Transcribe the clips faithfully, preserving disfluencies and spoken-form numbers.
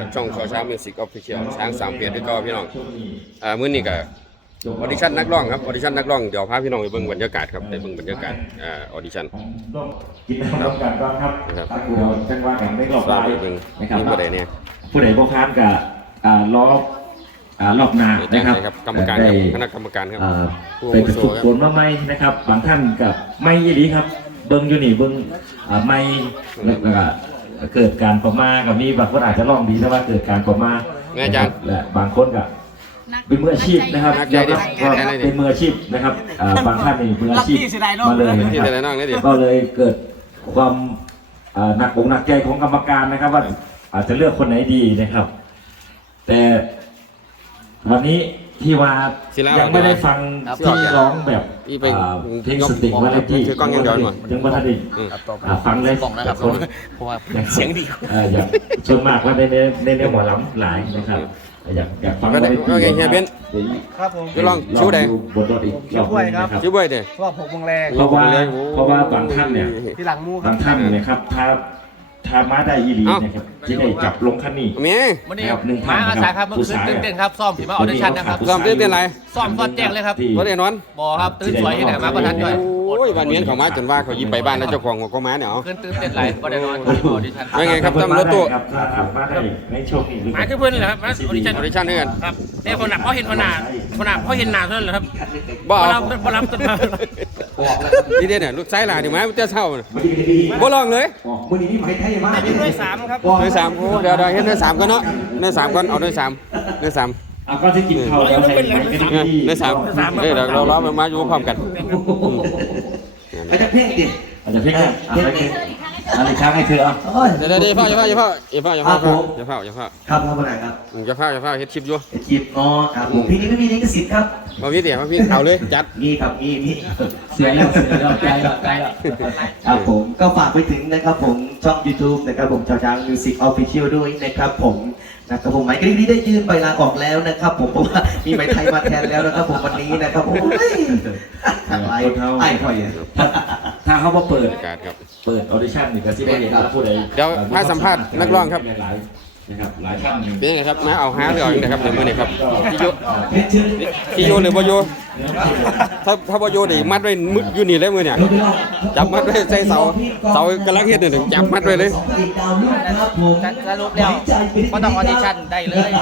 ช่องชอช้างมิวสิกออฟฟิเชียลช้างสามเพียรด้วยก็พี่น้องอ่ามื้อนี้ก็ออดิชั่นนักร้องครับออดิชั่นนักร้องเดี๋ยวพาพี่น้องไปเบิ่งบรรยากาศครับไปเบิ่งบรรยากาศอ่าออดิชั่นกินน้ำกันก่อนครับถ้าคุณเราจังว่ากันไม่หลอกลายนะครับผู้ใดเนี่ยผู้ใดบ่ค้านกับอ่ารอบอ่ารอบหน้านะครับกรรมการคณะกรรมการครับไปฝึกฝนมาใหม่นะครับบางท่านกับไม่ยี่ดีครับเบิ้งอยู่นี่เบิ้งไม่แล้วก็เกิดการประมากับมีบางคนอาจจะลองดีแต่ว่าเกิดการประมาและบางคนกับเป็นมืออาชีพนะครับเป็นมืออาชีพนะครับบางท่านเป็นมืออาชีพมาเลยนะครับก็เลยเกิดความหนักอกหนักใจของกรรมการนะครับว่าอาจจะเลือกคนไหนดีนะครับแต่วันนี้ที่ว่ายังไม่ได้ฟังที่ร้องแบบเพลงสติงวันที่ยังไม่ได้ฟังเลยเพราะว่าเสียงดีอย่างส่วนมากว่าในในในหมอลำหลายนะครับอยากอยากฟังว่าไงเฮียเบนครับผมจะลองชิวใดบนรถอีกชิวด้วยครับชิวด้วยเด้รอบหกโมงแรงเพราะว่าเพราะว่าบางท่านเนี่ยที่หลังมูบางท่านเนี่ยครับถ้าถ้ามาได้ยีรีนะครับที่ได้จับลงคันนี้มีวันนี้มาอาสาครับเมื่อคืนตื่นเต้นครับซ้อมผีมาออเดชั่นนะครับซ้อมตื่นเต้นอะไรซ้อมซ้อนแจ้งเลยครับบ่ได้นอนบ่ครับตื่นสวยที่ไหนมาประทันด้วยโอ้ยบ้านเมียนเขามาจนว่าเขายิ้มไปบ้านแล้วเจ้าของก็มาเนี่ยเอาตื่นเต้นไรบ่ได้นอนที่ออเดชั่นเป็นไงครับตำรวจตัวมาได้ในโชคนี้มาคือเพื่อนเหรอครับมาออเดชั่นออเดชั่นเพื่อนครับแต่คนหนักเพราะเห็นคนหนาคนหนักเพราะเห็นหนาเท่านั้นเหรอครับบ่รับบ่รับต้นมานี่เด้เนี่ยลูกชายหลานถึงไหมเจ้าเช่าบ่ลองเลยวันนี้ไม่ไทยมากด้วยสามครับด้วยสามเดี๋ยวเดี๋ยวเห็นด้วยสามก่อนเนาะด้วยสามก่อนเอาด้วยสามด้วยสามอ่ะก็จะกินข้าวแล้วใส่ด้วยสามเดี๋ยวเราล้อมามาอยู่พร้อมกันอาจจะเพ่งดิอาจจะเพ่งอ่ะอะไรอะไรช้างให้เธออ่ะเดี๋ยวเดี๋ยวพ่ออย่าพ่ออย่าพ่ออย่าพ่ออย่าพ่ออย่าพ่ออย่าพ่อครับครับคนไหนครับอย่าพ่ออย่าพ่อเฮ็ดคลิปอยู่เฮ็ดคลิปอ๋อครับผมพี่นี่ไม่มีลิขสิทธิ์ครับมาพี่เดี๋ยวมาพี่เอาเลยจัดมีครับมีมีเสียแล้วเสียแล้วใจแล้วใจแล้วครับผมก็ฝากไปถึงนะครับผมช่อง ยูทูบ นะครับผมชาวช้างมิวสิกออฟฟิเชียลด้วยนะครับผมนะครับผมไมค์กรีนี้ได้ยื่นใบลาออกแล้วนะครับผมเพราะว่ามีไมค์ไทยมาแทนแล้วนะครับผมวันนี้นะครับผมไอ้ไอ้พ่อเนี่ยถ้าเขามาเปิดการครับเปิดออดิชั่นนี่ก็ที่ไม่เห็นผู้ใดเดี๋ยวพาสัมภาษณ์นักร้องครับนะครับหลายท่านเป็นยังไงครับมาเอาหาเรื่องนะครับเดี๋ยวมื่อนี้ครับที่โยที่โยหรือบ่โยถ้าถ้าบ่โยนี่มัดไว้มึดอยู่นี่เลยมือเนี่ยจับมัดไว้ใส่เสาเสากำลังเฮ็ดนี่จับมัดไว้เลยสรุปแล้วก็ต้องออดิชั่นได้เลย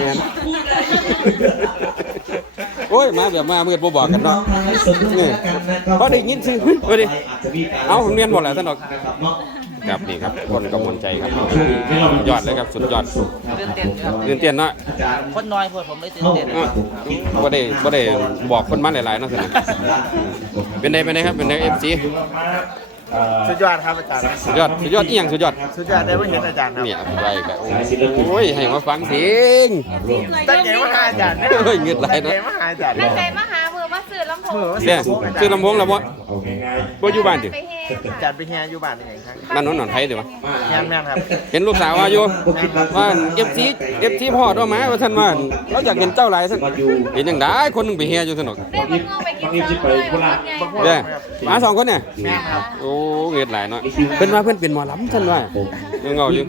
โอ้ยมาแบบมาเมื่อบ่บอกกันเนาะนี่พอได้ยินชื่อเฮ้ยดิเอาเรียนหมดแล้วท่านดอกครับนี่ครับคนกำลังใจครับยอดเลยครับสุดยอดตื่นเต้นเนาะคนน้อยพวกผมเลยตื่นเต้นบ่ได้บ่ได้บอกคนมาหลายๆเนาะสิเป็นไงเป็นไงครับเป็นไง เอฟ ซีสุดยอดครับอาจารย์สุดยอดสุดยอดอีหยังสุดยอดสุดยอดได้ไม่เห็นอาจารย์ครับเนี่ยไปกันโอ้ยให้มาฟังเสียงตั้งใจมาหาอาจารย์เฮ้ยเงือดไหลเนาะตั้งใจมาหาอาจารย์ตั้งใจมาหาเมื่อมาซื้อลำโพงเนี่ยซื้อลำโพงแล้วบ่บ่อยู่บ้านดิอาจารย์ไปแฮอยู่บ้านยังไงครับบ้านโน้นหนองไทยดิวะแม่นแม่นครับเห็นลูกสาวว่าอยู่ว่า เอฟ ซี เอฟ ซี พ่อด้วยมั้ยว่าท่านว่าเราอยากเห็นเจ้าหลายท่านเห็นจังได๋คนนึงไปแฮอยู่สนุกได้บ่งอไปกินข้าวเด้อมาสองคนเนี่ยแม่นครับโอ้เงือดไหลเนาะเพิ่นว่าเพิ่นเป็นหมอลำท่านว่ายังเงาอยู่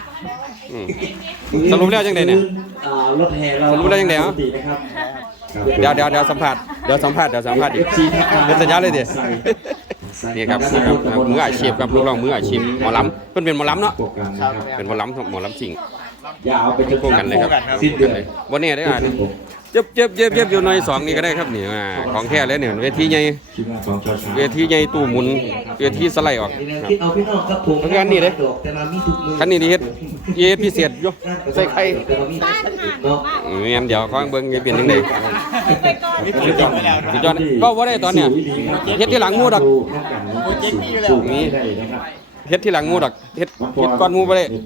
สรุปแล้วจังได๋เนี่ยรถแห่เราสรุปแล้วจังได๋เอ้าเดี๋ยวเดี๋ยวเดี๋ยวสัมภาษณ์เดี๋ยวสัมภาษณ์เดี๋ยวสัมภาษณ์อีกเป็นสัญญาเลยดินี่ครับนี่ครับมืออาชีพครับลูกน้องมืออาชีพหมอลำเพิ่นเป็นหมอลำเนาะเป็นหมอลำหมอลำจริงอย่าเอาไปจะโกงกันเลยครับสิ้นเดือนเลยวันนี้ได้อ่านเจ็บเจ็บเจ็บเจ็บอยู่หน่อยสองนี่ก็ได้ครับนี่ของแท้เลยเนี่ยเวทีใหญ่เวทีใหญ่ตู้หมุนเวทีสไลด์ออกครับงานนี้เลยคันนี้ดีเฮ็ดเฮ็ดพิเศษอยู่ใส่ไข่เงี้ยเดี๋ยวข้างเบิ้งจะเปลี่ยนยังไงสุดยอดสุดยอดก็ว่าได้ตอนเนี้ยเฮ็ดที่หลังมูดอกนี่เฮ็ดที่หลังมูดอกเฮ็ดเฮ็ดก้อนมูไปเลย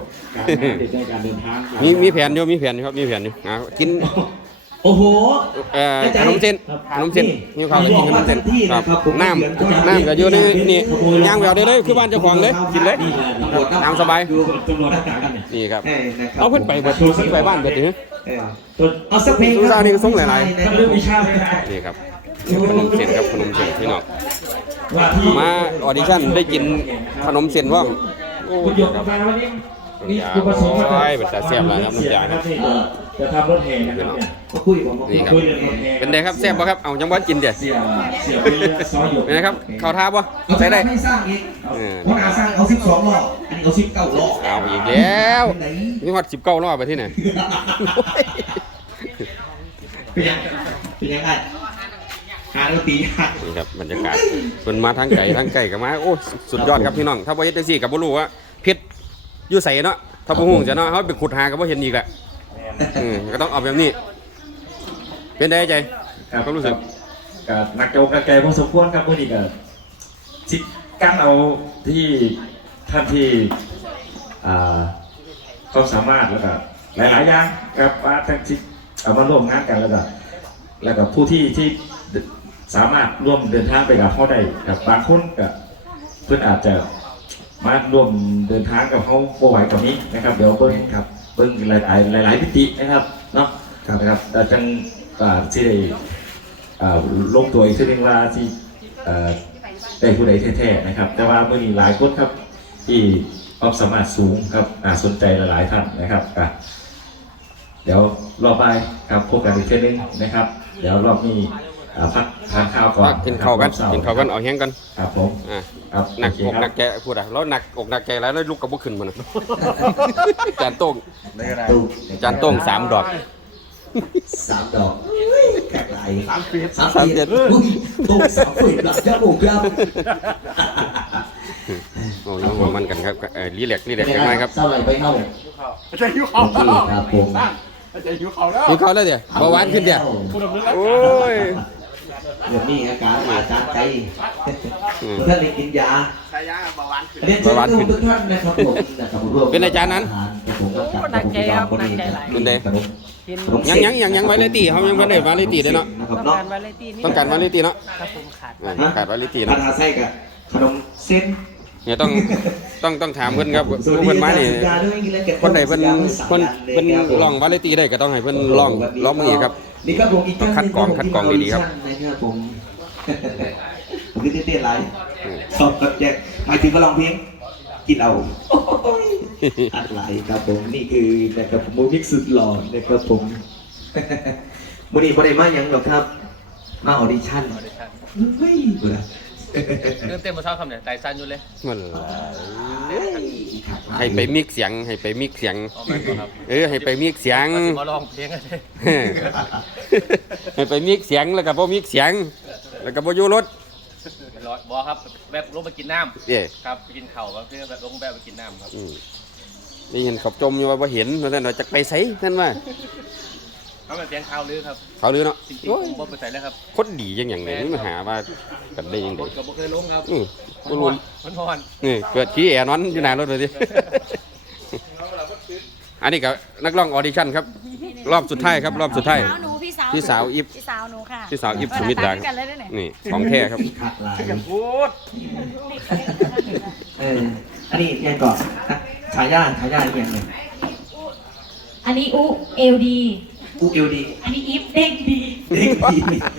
มีมีแผนอยู่มีแผนอยู่ครับมีแผนอยู่อ่ากินโอ้โหเอ่อขนมเส้นขนมเส้นนี่เขากินขนมเส้นครับน้ำน้ำก็อยู่ในนี่ย่างแววได้เลยคือบ้านเจ้าของเลยกินเลยตามสบายนี่ครับเอาเพิ่นไปเบิดไปบ้านเบิดถึงเอาสักเพลงซานี่ส่งหลายๆนี่ครับขนมเส้นครับขนมเส้นพี่น้องมาออดิชั่นได้กินขนมเส้นว่าโอ้นี่ยาคุณประสงค์โอ้ยเป็นตาแซ่บแล้วครับน้ำยาครับนี่จะทำรถแห่นะครับเนี่ยก็คุยผมบอกนี่ครับคุยเรื่องรถแห่เป็นไงครับแซ่บป่ะครับเอายังบ่กินเดี๋ยวเสียเสียไปเรื่อยซอยหยกเป็นไงครับเข้าท่าป่ะใส่ได้ไม่สร้างอีกเออคนอาสร้างเอาสิบสองรอบอันนี้เอาสิบเก้ารอบเอาอีกแล้วไหนนี่ฮอดสิบเก้ารอบไปที่ไหนเป็นยังเป็นยังไงหาดนตรีหักนี่ครับบรรยากาศเพิ่นมาทางไก่ทางไก่กับมาโอ้สุดยอดครับพี่น้องถ้าบ่เฮ็ดจังซี่ก็บ่รู้ว่าเพชรอยู่ไสเนาะถ้าบ่ฮู้จะเนาะเฮาไปขุดหาก็บ่เห็นอีกแหละอืมก็ต้องเอาแบบนี้ เป็นได้ใจครับก็รู้สึกกับนักโจกนักแกพอสมควรครับพวกนี้ก็จิตกั้นเอาที่ท่านที่อ่าความสามารถแล้วก็หลายๆอย่างครับว่าทั้งที่เอามาร่วมงานกันแล้วก็แล้วก็ผู้ที่ที่สามารถร่วมเดินทางไปกับเขาได้กับบางคนก็เพื่อนอาจจะมาร่วมเดินทางกับเขาโบไหวกับนี้นะครับเดี๋ยวเบิ้งครับเบิ้งหลายๆหลายๆพิธีนะครับเนาะนะครับแต่จังอ่าที่ได้อ่าลงตัวอีกทีนึงว่าที่อ่าได้ผู้ใดแท้ๆนะครับ แต่ว่าเมื่อนี้หลายคนครับที่ความสามารถสูงครับอ่าสนใจหลายๆท่านนะครับอ่ะเดี๋ยวรอบไปครับพบกันอีกทีนึงนะครับ เดี๋ยวรอบนี้อ่าพักทานข้าวก่อนกินข้าวกันกินข้าวกันเอาแห้งกันครับผมอ่าครับหนักโออกเคหคนัรับกแกพูดอ่ะแล้วหนักอกหนักแกแล้วแล้วลุกกับบุขึ้นมานะ จานโต้งตู้จานโต้งสามดอกสามดอกแกะไหลสามเฟียสามเฟียอุ้ยตู้สามเฟียหลับจะบุกครับโอ้ยหัวมันกันครับเออรีแลกซ์รีแลกซ์กันไหมครับเท่าไหร่ไปเท่าจะหิวเขาโอเคครับผมจะหิวเขาแล้วกินข้าวแล้วเดี๋ยวเบาหวานขึ้นเดี๋ยวโอ้ยเดี๋ยวนี้อาการอาจารย์ใจอืมท่านได้กินยาใช้ยาเบาหวานขึ้นเรียนเชิญทุกท่านนะครับผมนะครับร่วมเป็นอาจารย์นั้นครับผมกับกับผมที่เราคนนี้เป็นไงขนมขนมยังยังยังยังไว้เลยตีเขายังไม่ได้มาเลยตีเลยเนาะนะครับต้องเนาะการวาเลตี้นี่ต้องการมาเลยตีเนาะครับผมขาดอ่าขาดมาเลยตีพัเนาะนอาไส้กับขนมเส้นเนี่ยต้องต้องต้องถามเพิ่นครับผู้เพิ่นมานี่คนใดเพิ่นเพิ่นเพิ่นลองวาเลตีได้ก็ต้องให้เพิ่นลองลองมือครับนี่ครับผมอีกต้องคัดกรองคัดกรองดีๆครับนะครับผมผมคือเต้นๆไรชอบกับแจ็คหมายถึงว่าร้องเพลงกินเอาอะไรครับผมนี่คือนะครับผมมิกสุดหล่อนะครับผมบุรีบุรีมายังหรอกครับ มาออดิชั่นเฮ้ยเบื่อเรื่องเต็มมาเช้าคำเนี่ยใจสั้นอยู่เลยมันให้ไปมิกเสียงให้ไปมิกเสียงออกมาก่อนครับเออให้ไปมิกเสียงก็สิมาลองเพลงกันเลยให้ไปมิกเสียงแล้วก็บ่มิกเสียง แล้วก็บ่อยู่รถเป็นร้อยบอครับแวบลงไปกินน้เอ้ำครับไปกินเข่าวครับเพื่อแบบลงแวบไปกินน้ำครับอืมนี่เห็นเขาจมอยู่ว่าบ่เห็นว่าซั่นว่าจักไปไสนั่นว่าเขาเป็นเสียงข่าวลือครับเขาลือเนาะจริงๆโอ้ผยมบอกไปใส่แล้วครับคนดีจังหยังนี่มาหาว่ากันได้ยังไงบทกับบ่เคยลงครับอือมับ่นรู้มันพอนนี่เกิดขี้แอร์นอนอยู่หน้ารถเลยดิ อันนี้ก็นักร้องออดิชั่นครับ รอบสุดท้ายครับ รอบสุดท้ายสาวหนูพี่สาวพี่สาวอิฟพี่สาวหนูค่ะพี่สาวอิฟสุมิตรากันเลยได้เนี่ยนี่ของแท้ครับขาดลายพูดเอออันนี้ยังก่อนฉายาฉายาอย่างหนึ่งอันนี้อุเอลดีกูเอลดีอันนี้อิฟเด้งดีเด็กดี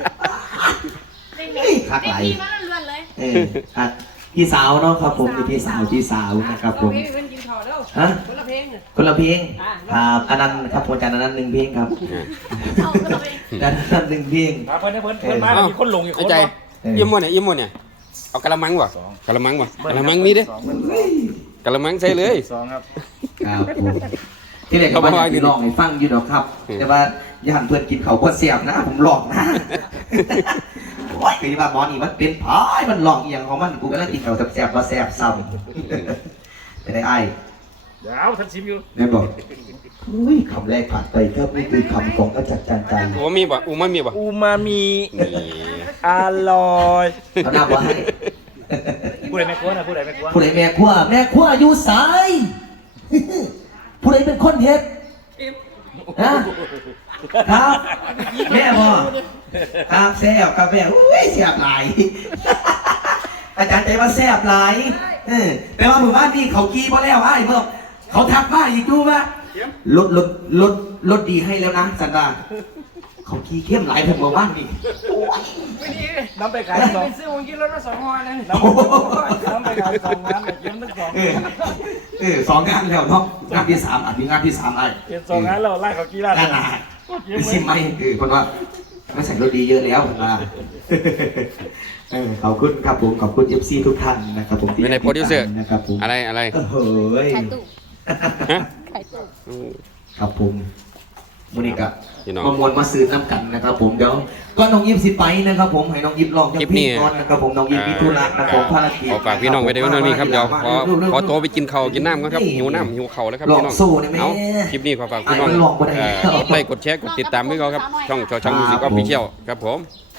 ขาดเด้งลายดีมากล้วนเลยเอออ่ะพี่สาวเนาะครับผมมีพี่สาวพี่สาวนะครับผมฮะคนละเพลงคนละเพลงครับอันนั้นครับผมอาจารย์อันนั้นหนึ่งเพลงครับเอาก็เราไปอาจารย์อันนั้นหนึ่งเพลงมาเพื่อนเพื่อนเพื่อนมาเอ้ามีคนหลงอีกคไอ้นใจวะยิ้มบ่เนี่ยยิ้มบ่เนี่ยเอากะละมังบ่กะละมังบ่กะละมังมีเด้กะละมังใส่เลยสองครับครับผมที่เด็กเขาบอกว่าอยู่ลองให้ฟังอยู่ดอกครับ แต่ว่าย่านเพื่อนกินเขาก็เสียบนะผมหลอกนะโอ้ยคือว่าหมอนี่มันเป็นพายมันหลอกเอียงของมันกูก็เลยกินเขาแสบๆมาแสบซ้ำแต่ได้ไอ้เดี๋ยวท่านชิมอยู่แม่บอกอุ้ยคำแรกผ่านไปครับนี่คือคำของอาจารย์จันจันโอ้มีบ่อูมามีบ่อูมามินี่อร่อยเอาหน้ามาให้ผู้ใดไม่กลัวนะผู้ใดไม่กลัวผู้ใดแม่ขั้วแม่ขั้วอยู่สาย ผู้ใดเป็นคนเฮ็ดฮะครับแม่บ่ครับแซ่บกับแม่อุ้ยแซ่บหลาย อาจารย์ใจว่าแซ่บหลายเออแต่ว่าหมู่บ้านนี่เขากี้พอแล้วไอ้เพิ่มเขาทักมาอีกดูว่าลดลดลดลดดีให้แล้วนะสันดาขเขาขี้เข้มหลายถึงเมื่อวานนี่น้ำไปขายสองซื้อของกินแล้วละสองห้อนะน้ำน้ำไปขายสองน้ำแบบเย็นทั้งสองเออเออสองงานแล้วเนาะงานที่สามอันนี้งานที่สามไอ้เย็นสองน้ำเราไล่เขากี่ร้านนั่นนะเป็นซิมไหมเออคนว่าไม่ใส่รถดีเยอะแล้วคนว่าเออขอบคุณครับผมขอบคุณเอฟซีทุกท่านนะครับผมที่เป็นไงโปรดิวเซอร์นะครับผมอะไรอะไรเฮ้ยขายตู้ฮะขายตู้อืมครับผมมูนิกะพี่น้องมามวนมาซื้อน้ำกันนะครับผมเดี๋ยวก็น้องยิบสิไปนะครับผมให้น้องยิบลองจะคลิปพินี้ก่อนนะครับผมน้องยิบมีธุระนะครับภารกิจขอฝากพี่น้องไว้ในวันนี้ครับเดี๋ยวขอขอตัวไปกินข้าวกินน้ำก่อนครับหิวน้ำหิวข้าวแล้วครับลอพี่งน้องสู้เนี่ยแม่เอาคลิปนี้ขอฝากพี่น้องไอ้มันลองบ่ได้เอ่อกดไลค์กดแชร์กดติดตามพี่เขาครับช่องชอช้างมิวสิกออฟฟิเชียลครับผม